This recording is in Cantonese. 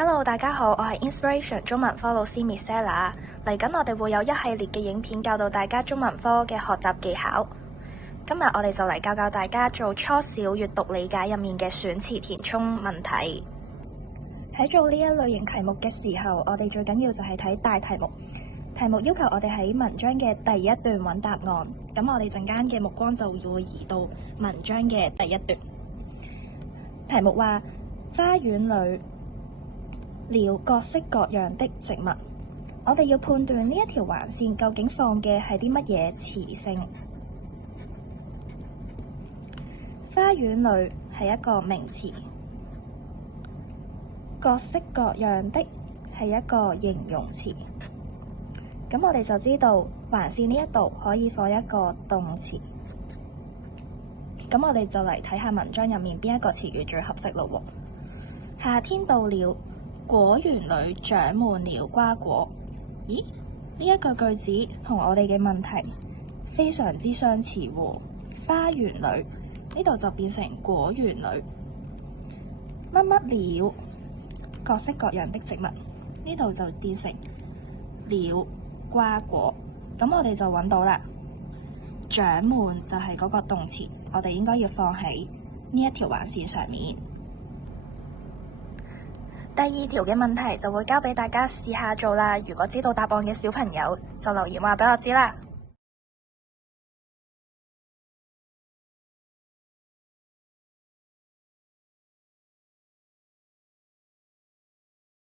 Hello，大家好，我係 Inspiration 中文科老師 Missella。嚟緊我哋會有一系列嘅影片教導大家中文科嘅學習技巧。今日我哋就嚟教大家做初小閱讀理解入面嘅選詞填充問題。喺做呢一類型題目嘅時候，我哋最緊要就係睇大題目。題目要求我哋喺文章嘅第一段揾答案，咁我哋陣間嘅目光就會移到文章嘅第一段。題目話花園裏了各式各樣的植物，我哋要判斷呢一條橫線究竟放嘅係啲乜嘢詞性。花園裏係一個名詞，各式各樣的係一個形容詞。咁我哋就知道橫線呢一度可以放一個動詞。咁我哋就嚟睇下文章入面邊一個詞語最合適咯喎。夏天到了，果園裏長滿了瓜果。咦？呢一個句子同我哋嘅問題非常之相似喎。花園裏呢度就變成果園裏。乜乜了各式各樣的植物，呢度就變成了瓜果。咁我哋就揾到啦。長滿就係嗰個動詞，我哋應該要放喺呢一條橫線上面。第二條嘅問題就會交俾大家試下做啦。如果知道答案嘅小朋友就留言話俾我知啦。